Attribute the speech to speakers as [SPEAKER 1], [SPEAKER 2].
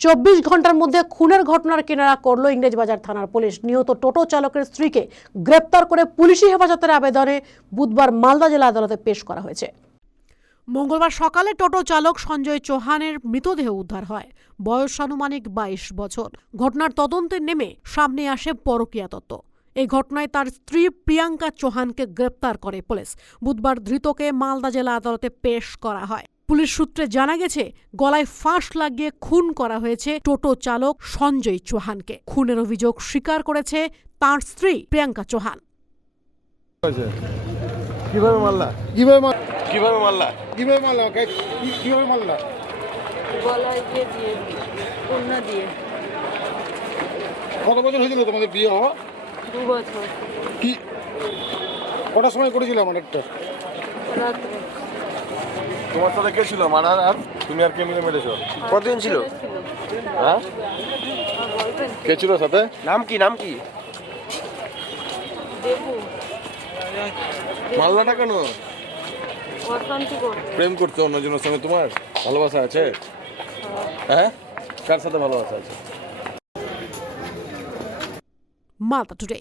[SPEAKER 1] চব্বিশ ঘণ্টার মধ্যে খুনের ঘটনার কিনারা করল ইংরেজবাজার থানার পুলিশ। নিহত টোটো চালকের স্ত্রীকে গ্রেপ্তার করে পুলিশি হেফাজতের আবেদনে বুধবার মালদা জেলা আদালতে পেশ করা হয়েছে। মঙ্গলবার সকালে টোটো চালক সঞ্জয় চৌহানের মৃতদেহ উদ্ধার হয়। বয়স আনুমানিক বাইশ বছর। ঘটনার তদন্তে নেমে সামনে আসে পরকীয়া তত্ত্ব। এই ঘটনায় তার স্ত্রী প্রিয়াঙ্কা চৌহানকে গ্রেপ্তার করে পুলিশ। বুধবার ধৃতকে মালদা জেলা আদালতে পেশ করা হয়। পুলিশ সূত্রে জানা গেছে গলায় ফাঁস লাগিয়ে খুন করা হয়েছে টোটো চালক সঞ্জয় চৌহানকে। খুনের অভিযোগ স্বীকার করেছে তার স্ত্রী প্রিয়াঙ্কা চৌহান।
[SPEAKER 2] কীভাবে মারলা?
[SPEAKER 3] কীভাবে
[SPEAKER 2] কীভাবে মারলা?
[SPEAKER 3] কীভাবে মারলা কীভাবে মারলা?
[SPEAKER 4] গলায় দিয়ে দিয়ে দিয়ে।
[SPEAKER 3] কত বছর হয়েছিল তোমাদের বিয়ে হওয়া?
[SPEAKER 4] দু বছর।
[SPEAKER 3] কি কটার সময় করেছিলাম অনেকটা?
[SPEAKER 4] রাত্রে।
[SPEAKER 2] তোমার সাথে কে ছিল? মারার আর তুমি আর কে মিলে মেরেছো কতদিন ছিল? হ্যাঁ? কে ছিল সাথে?
[SPEAKER 5] নাম কি নাম কি?
[SPEAKER 4] দেবু।
[SPEAKER 2] মাল্লাটা কেন?
[SPEAKER 4] করতো
[SPEAKER 2] প্রেম করছ অন্যজনের সঙ্গে তোমার? ভালোবাসা আছে? হ্যাঁ। কার সাথে ভালোবাসা আছে?
[SPEAKER 1] মালদা টুডে